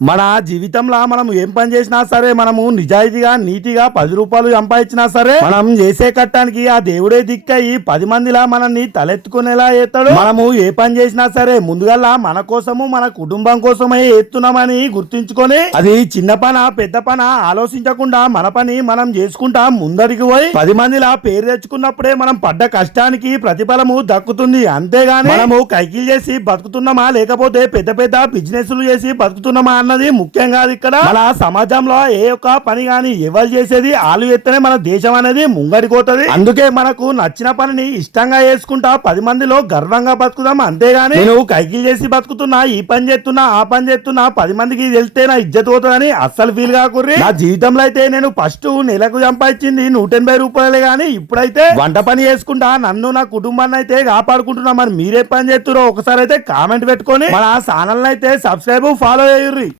మన జీవితంలో మనం ఏం పని చేసినా సరే, మనము నిజాయితీగా నీతిగా 10 రూపాయలు సంపాదించినా సరే, మనం చేసే కట్టానికి ఆ దేవుడే దిక్కయి 10 మందిలా మనల్ని తలెత్తుకునేలా చేస్తాడు. మనము ఏ పని చేసినా సరే ముందుగా మన కోసము మన కుటుంబం కోసమే ఎత్తున్నామని గుర్తించుకొని, అది చిన్న పన పెద్ద పన ఆలోచించకుండా మన పని మనం చేసుకుంటా ముందరికి పోయి 10 మందిలా పేరు తెచ్చుకున్నప్పుడే మనం పడ్డ కష్టానికి ప్రతిఫలము దక్కుతుంది. అంతేగాని మనము కైకిలు చేసి బతుకుతున్నామా, లేకపోతే పెద్ద పెద్ద బిజినెస్లు చేసి బతుకుతున్నామా అన్నది ముఖ్యం కాదు. ఇక్కడ మన సమాజంలో ఏ ఒక్క పని గాని ఎవరు చేసేది ఆలు ఎత్తనే మన దేశం అనేది ముంగడిపోతుంది. అందుకే మనకు నచ్చిన పనిని ఇష్టంగా చేసుకుంటా 10 మందిలో గర్వంగా బతుకుదాం. అంతేగాని నేను కైకిలు చేసి బతుకుతున్నా, ఈ పని చేస్తున్నా, ఆ పని చేస్తున్నా, 10 మందికి వెళ్తే నా ఇజ్జత్ పోతుందని అస్సలు ఫీల్ కాకుర్రి. నా జీవితంలో అయితే నేను ఫస్ట్ నెలకు సంపాదించింది 180 రూపాయలే గానీ ఇప్పుడైతే వంట పని చేసుకుంటా నన్ను నా కుటుంబాన్ని అయితే కాపాడుకుంటున్నా. మరి మీరే పని చేస్తురో ఒకసారి అయితే కామెంట్ పెట్టుకొని మన ఛానల్ అయితే సబ్స్క్రైబ్ ఫాలో అయ్యుర్రి.